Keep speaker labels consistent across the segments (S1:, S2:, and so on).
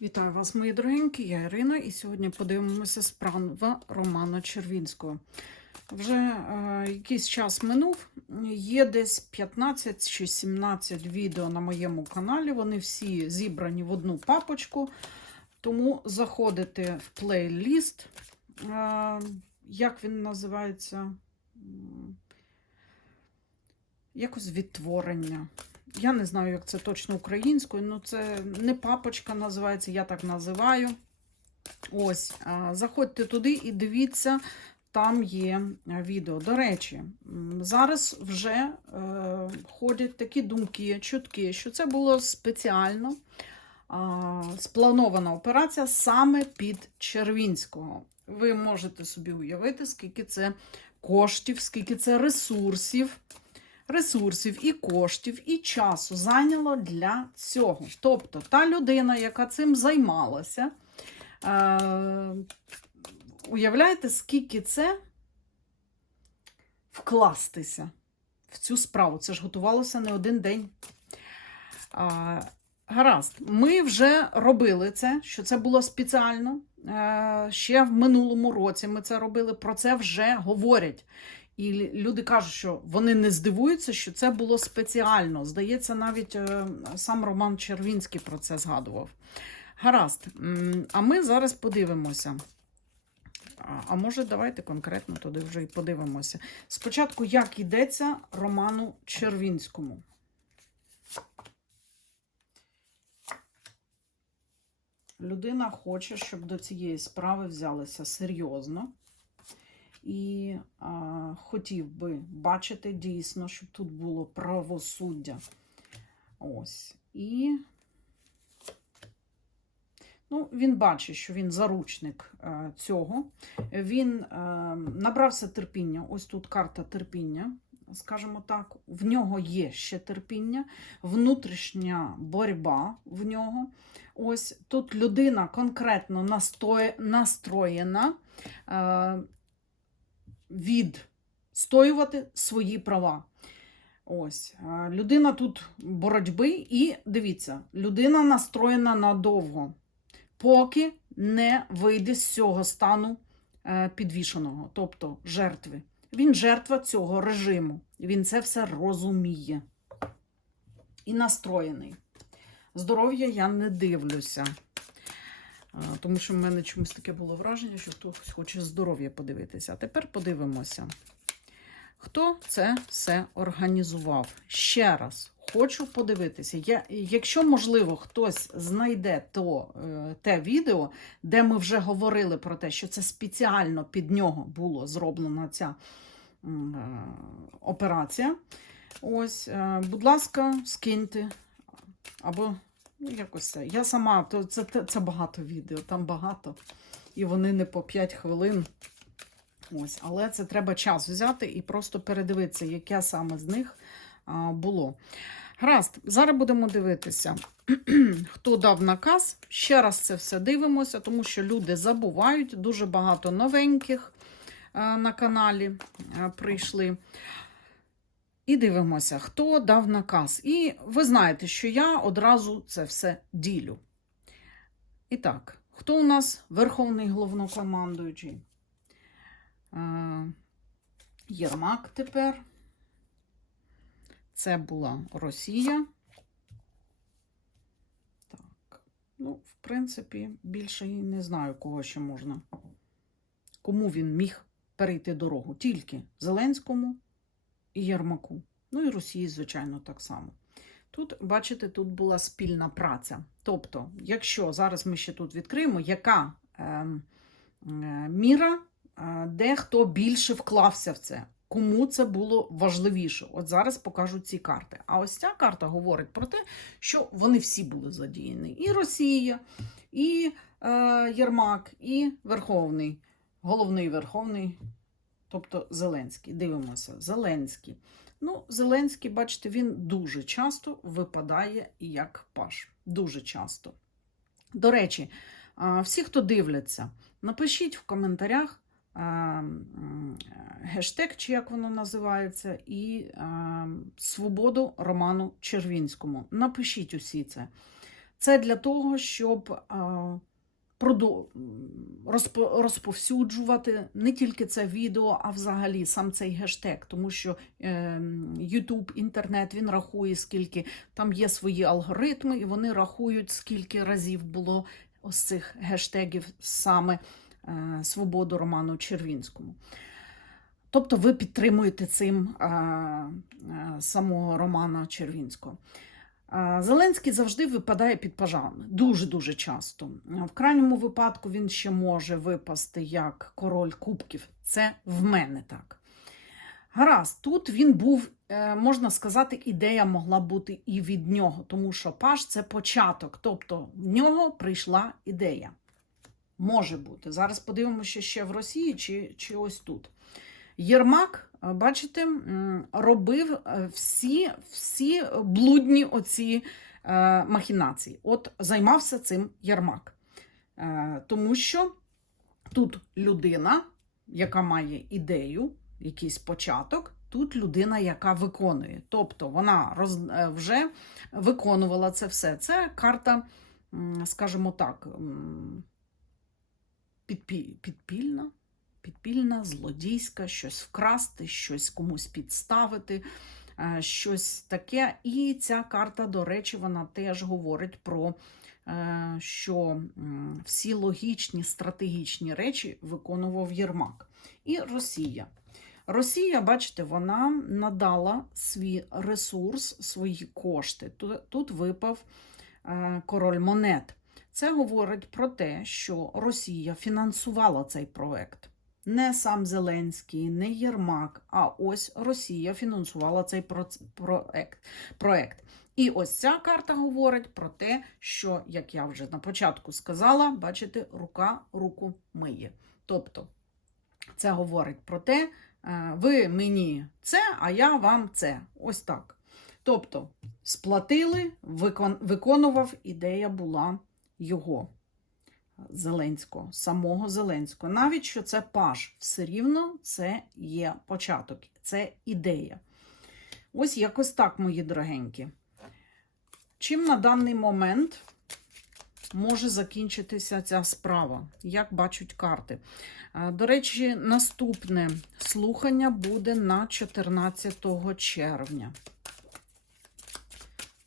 S1: Вітаю вас, мої дорогенькі, я Ірина, і сьогодні подивимося справа Романа Червінського. Вже е, якийсь час минув, є десь 15 чи 17 відео на моєму каналі. Вони всі зібрані в одну папочку. Тому заходите в плейліст. Е, як він називається? Якось відтворення. Я не знаю, як це точно українською, але це не папочка називається, я так називаю. Ось, заходьте туди і дивіться, там є е, відео. До речі, зараз вже е, ходять такі думки, чутки, що це було спеціально а, спланована операція саме під Червінського. Ви можете собі уявити, скільки це коштів, скільки це ресурсів ресурсів, і коштів, і часу зайняло для цього. Тобто та людина, яка цим займалася, е, уявляєте, скільки це вкластися в цю справу. Це ж готувалося не один день. А, гаразд, ми вже робили це, що це було спеціально. Е, ще в минулому році ми це робили, про це вже говорять. І люди кажуть, що вони не здивуються, що це було спеціально. Здається, навіть е, сам Роман Червінський про це згадував. Гаразд. А ми зараз подивимося. А- може, давайте конкретно туди вже і подивимося. Спочатку, як йдеться Роману Червінському. Людина хоче, щоб до цієї справи взялися серйозно. І а, хотів би бачити дійсно, щоб тут було правосуддя. Ось. І ну, він бачить, що він заручник е, цього. Він е, набрався терпіння. Ось тут карта терпіння, скажімо так. В нього є ще терпіння, внутрішня боротьба в нього. Ось тут людина конкретно настроєна. Відстоювати свої права. Ось, е, людина тут боротьби, і дивіться, людина настроєна надовго, поки не вийде з цього стану е, підвішеного, тобто жертви. Він жертва цього режиму. Він це все розуміє і настроєний. Здоров'я я не дивлюся. Тому що в мене чомусь таке було враження, що хтось хоче здоров'я подивитися. А тепер подивимося, хто це все організував. Ще раз хочу подивитися. Я, якщо, можливо, хтось знайде то, е, те відео, де ми вже говорили про те, що це спеціально під нього було зроблена ця е, операція. Ось, е, будь ласка, скиньте. Або якось це. Я сама, то це, це, багато відео, там багато. І вони не по 5 хвилин. Ось, але це треба час взяти і просто передивитися, яке саме з них було. Гаразд, зараз будемо дивитися, хто дав наказ. Ще раз це все дивимося, тому що люди забувають, дуже багато новеньких а, на каналі а, прийшли. І дивимося, хто дав наказ. І ви знаєте, що я одразу це все ділю. І так, хто у нас верховний головнокомандуючий? Е, Єрмак тепер. Це була Росія. Так, ну, в принципі, більше і не знаю, кого ще можна. Кому він міг перейти дорогу? Тільки Зеленському Єрмаку. Ну і Росії, звичайно, так само. Тут, бачите, тут була спільна праця. Тобто, якщо зараз ми ще тут відкриємо, яка е, е, міра, е, де хто більше вклався в це, кому це було важливіше. От зараз покажу ці карти. А ось ця карта говорить про те, що вони всі були задіяні. І Росія, і е, Єрмак, і Верховний, головний Верховний тобто Зеленський. Дивимося, Зеленський. Ну, Зеленський, бачите, він дуже часто випадає як паш. Дуже часто. До речі, всі, хто дивляться, напишіть в коментарях гештег, чи як воно називається, і свободу Роману Червінському. Напишіть усі це. Це для того, щоб розповсюджувати не тільки це відео, а взагалі сам цей гештег, тому що е, YouTube, інтернет він рахує, скільки там є свої алгоритми, і вони рахують, скільки разів було ось цих гештегів саме е, Свободу Роману Червінському. Тобто ви підтримуєте цим е, е, самого Романа Червінського. Зеленський завжди випадає під пажами. Дуже-дуже часто. В крайньому випадку він ще може випасти як король кубків. Це в мене так. Гаразд, тут він був, е, можна сказати, ідея могла бути і від нього, тому що паж це початок. Тобто в нього прийшла ідея. Може бути. Зараз подивимося ще в Росії чи, чи ось тут. Єрмак, бачите, робив е, всі, всі блудні оці е, махінації. От займався цим Єрмак. Е, тому що тут людина, яка має ідею, якийсь початок, тут людина, яка виконує. Тобто вона роз, е, вже виконувала це все. Це карта, скажімо так, м, підпі- підпільна підпільна, злодійська, щось вкрасти, щось комусь підставити, е, щось таке. І ця карта, до речі, вона теж говорить про е, що всі логічні стратегічні речі виконував Єрмак. І Росія. Росія, бачите, вона надала свій ресурс, свої кошти. Тут, випав е, король монет. Це говорить про те, що Росія фінансувала цей проект. Не сам Зеленський, не Єрмак, а ось Росія фінансувала цей проект. проект. І ось ця карта говорить про те, що, як я вже на початку сказала, бачите, рука руку миє. Тобто, це говорить про те, е, ви мені це, а я вам це. Ось так. Тобто, сплатили, виконував, ідея була його. Зеленського, самого Зеленського. Навіть що це паш, все рівно це є початок, це ідея. Ось якось так, мої дорогенькі. Чим на даний момент може закінчитися ця справа, як бачать карти? До речі, наступне слухання буде на 14 червня.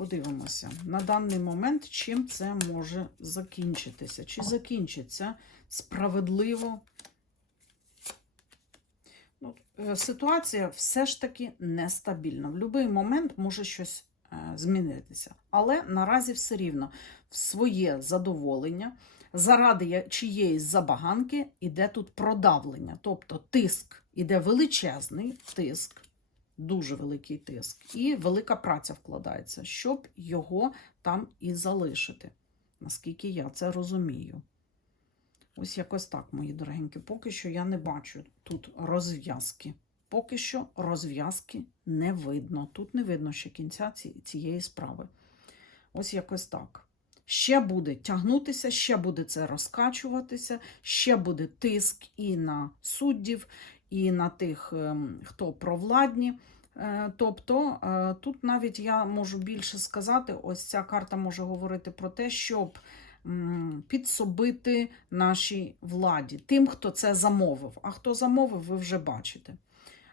S1: Подивимося на даний момент, чим це може закінчитися. Чи закінчиться справедливо? Ну, е, ситуація все ж таки нестабільна. В будь-який момент може щось е, змінитися. Але наразі все рівно в своє задоволення, заради чиєїсь забаганки іде тут продавлення. Тобто тиск, іде величезний тиск дуже великий тиск, і велика праця вкладається, щоб його там і залишити. Наскільки я це розумію. Ось якось так, мої дорогенькі. Поки що я не бачу тут розв'язки. Поки що розв'язки не видно. Тут не видно ще кінця цієї справи. Ось якось так. Ще буде тягнутися, ще буде це розкачуватися, ще буде тиск і на суддів, і на тих, ем, хто провладні. Е, Тобто е, тут навіть я можу більше сказати, ось ця карта може говорити про те, щоб підсобити нашій владі, тим, хто це замовив. А хто замовив, ви вже бачите.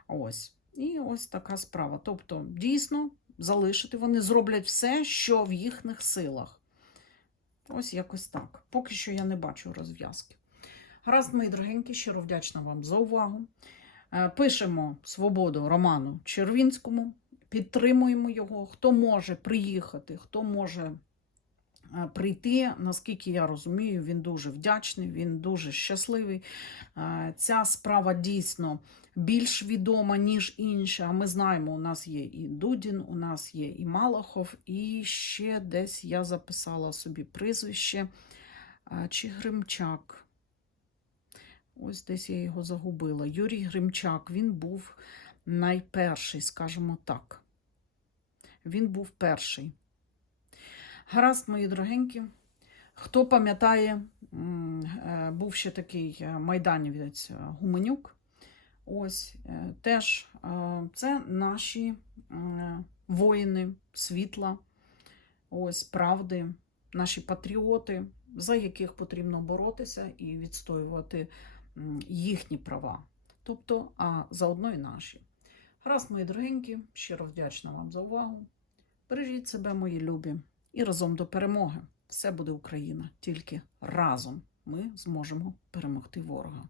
S1: Ось. І ось така справа. Тобто, дійсно, залишити вони зроблять все, що в їхніх силах. Ось якось так. Поки що я не бачу розв'язки. Гаразд, мої дорогенькі, щиро вдячна вам за увагу. Е, Пишемо свободу Роману Червінському, підтримуємо його. Хто може приїхати, хто може е, прийти. Наскільки я розумію, він дуже вдячний, він дуже щасливий. Е, Ця справа дійсно більш відома, ніж інша. Ми знаємо, у нас є і Дудін, у нас є і Малахов, і ще десь я записала собі прізвище чи Гримчак. Ось десь я його загубила. Юрій Гримчак, він був найперший, скажімо так. Він був перший. Гаразд, мої дорогенькі. Хто пам'ятає, е, був ще такий е, майданівець е, Гуменюк. Ось теж це наші воїни світла, ось правди, наші патріоти, за яких потрібно боротися і відстоювати їхні права. Тобто, а заодно і наші. Раз, мої дорогенькі, щиро вдячна вам за увагу. Бережіть себе, мої любі, і разом до перемоги. Все буде Україна. Тільки разом ми зможемо перемогти ворога.